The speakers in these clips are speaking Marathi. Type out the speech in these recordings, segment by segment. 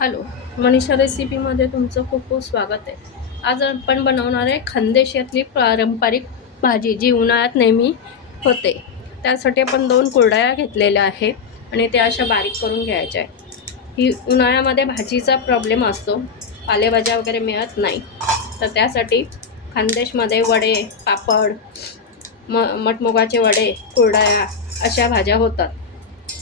हॅलो, मनीषा रेसिपीमध्ये तुमचं खूप खूप स्वागत आहे. आज आपण बनवणार आहे खानदेशातली पारंपरिक भाजी जी उन्हाळ्यात नेहमी होते. त्यासाठी आपण 2 कुरडया घेतलेल्या आहे आणि त्या अशा बारीक करून घ्यायच्या आहे. ही उन्हाळ्यामध्ये भाजीचा प्रॉब्लेम असतो, पालेभाज्या वगैरे मिळत नाही, तर त्यासाठी खानदेशमध्ये वडे, पापड, मटमुगाचे वडे, कुरडया अशा भाज्या होतात.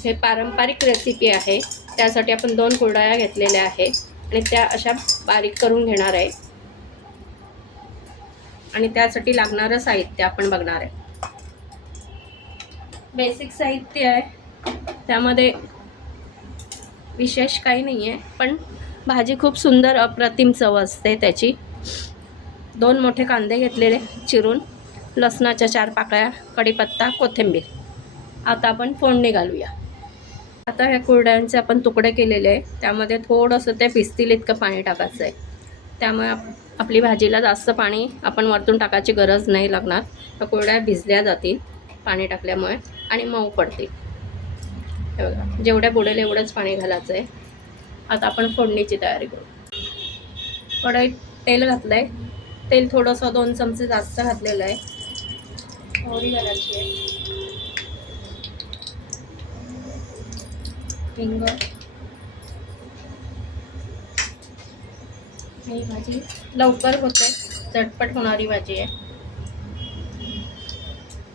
हे पारंपरिक रेसिपी आहे. त्यासाठी आपण 2 कुरडया घेतलेल्या आहे आणि त्या अशा बारीक करून घेणार आहे आणि त्यासाठी लागणारं साहित्य आपण बघणार आहे. बेसिक साहित्य आहे, त्यामध्ये विशेष काही नाही आहे, पण भाजी खूप सुंदर अप्रतिम चव असते त्याची. 2 मोठे कांदे घेतलेले चिरून, लसणाच्या 4 पाकळ्या, कढीपत्ता, कोथिंबीर. आता आपण फोडणी घालूया. आता ह्या कुरड्यांचे आपण तुकडे केलेले आहे, त्यामध्ये थोडंसं ते भिजतील इतकं पाणी टाकायचं आहे. त्यामुळे आपली भाजीला जास्त पाणी आपण वरतून टाकायची गरज नाही लागणार. त्या कुरड्या भिजल्या जातील पाणी टाकल्यामुळे आणि मऊ पडतील. हे बघा, जेवढ्या बुडेल एवढंच पाणी घालायचं आहे. आता आपण फोडणीची तयारी करू. कढईत तेल घातलं आहे. तेल थोडंसं 2 चमचे जास्त घातलेलं आहे. मोहरी घालायची आहे, हिंग. ही भाजी लवकर होते, झटपट होणारी भाजी आहे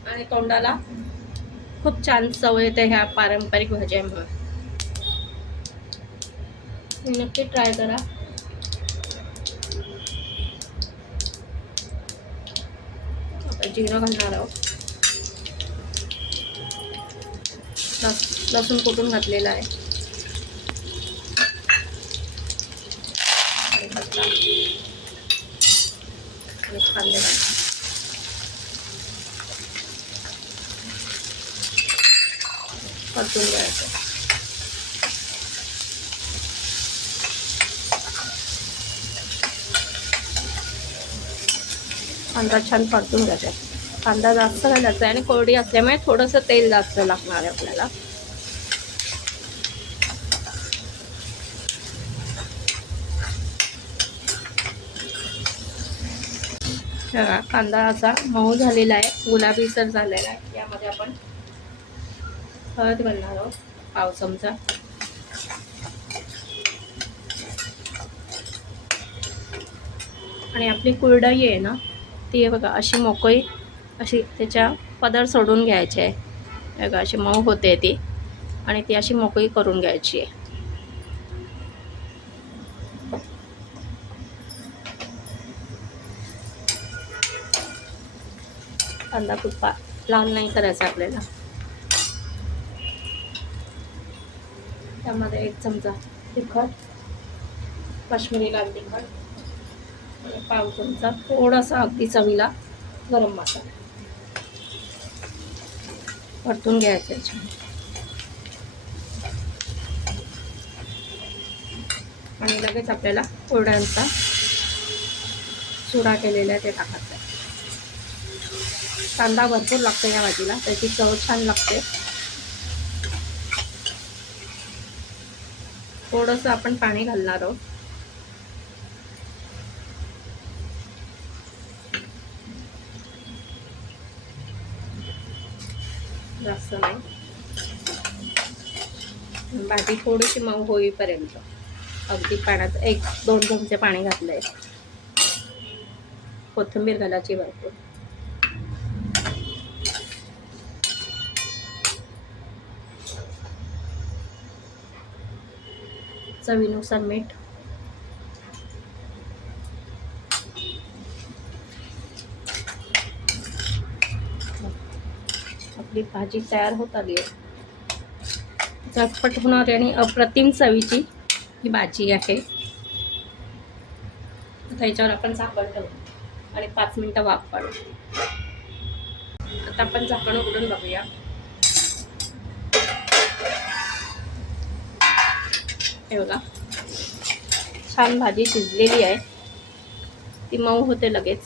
आणि तोंडाला खूप छान चव येते ह्या पारंपरिक भाज्यांमुळे. नक्की ट्राय करा. आता जिरं घालणार आहोत, लसूण कुटून घातलेला आहे, आणि कांदे घालणार. परतून घ्यायचं. कांदा छान परतून घ्यायचा. कांदा जास्त घालायचा आहे आणि कोरडी असल्यामुळे थोडंसं तेल जास्त लागणार आहे आपल्याला. कांदा असा मऊ झालेला आहे, गुलाबीसर झालेला आहे. यामध्ये आपण हळद घालणार आहोत, पाव चमचा. आणि आपली कुरडई आहे ना, ती बघा अशी मोकळी, अशी त्याच्या पदर सोडून घ्यायचे आहे. बघा अशी मऊ होते ती, आणि ती अशी मोकळी करून घ्यायची आहे. कांदा खूप लाल नाही करायचा आपल्याला. त्यामध्ये 1 चमचा तिखट, काश्मीरी लाल तिखट, आणि पाव चमचा थोडासा अगदी चवीला गरम मसाला परतून घ्यायचा छान. आणि लगेच आपल्याला कुरड्यांचा चुरा केलेला आहे ते टाकायचा आहे. कांदा भरपूर लागतो या भाजीला, त्याची चव छान लागते. थोडंसं आपण पाणी घालणार आहोत. जास्त नाही, भाजी थोडीशी मऊ होईपर्यंत. अगदी पाण्यात 1-2 चमचे पाणी घातलंय. कोथिंबीर घालायची भरपूर. चवीनुसार मीठ. आपली भाजी तयार होत आली आहे. झटपट होणारी आणि अप्रतिम चवीची ही भाजी आहे. आता याच्यावर आपण झाकण ठेवू आणि 5 मिनिटं वाफ काढू. आता आपण झाकण उघडून बघूया. हे बघा, छान भाजी शिजलेली आहे, ती मऊ होते लगेच.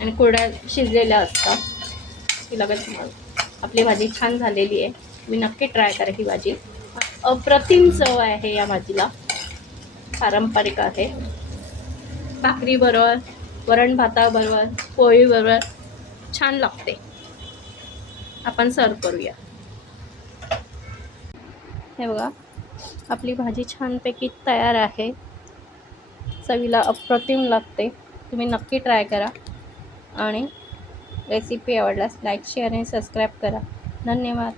आणि कुरड्या शिजलेल्या असतात, ती लगेच मऊ. आपली भाजी छान झालेली आहे. तुम्ही नक्की ट्राय करा ही भाजी. अप्रतिम चव आहे या भाजीला. पारंपरिक आहे. भाकरी बरोबर, वरण भाताबरोबर, पोळी बरोबर छान लागते. आपण सर्व करूया. हे बघा, आपली भाजी छानपैकी तयार आहे. चवीला अप्रतिम लागते. तुम्ही नक्की ट्राय करा आणि रेसिपी आवडल्यास लाईक, शेअर आणि सबस्क्राईब करा. धन्यवाद.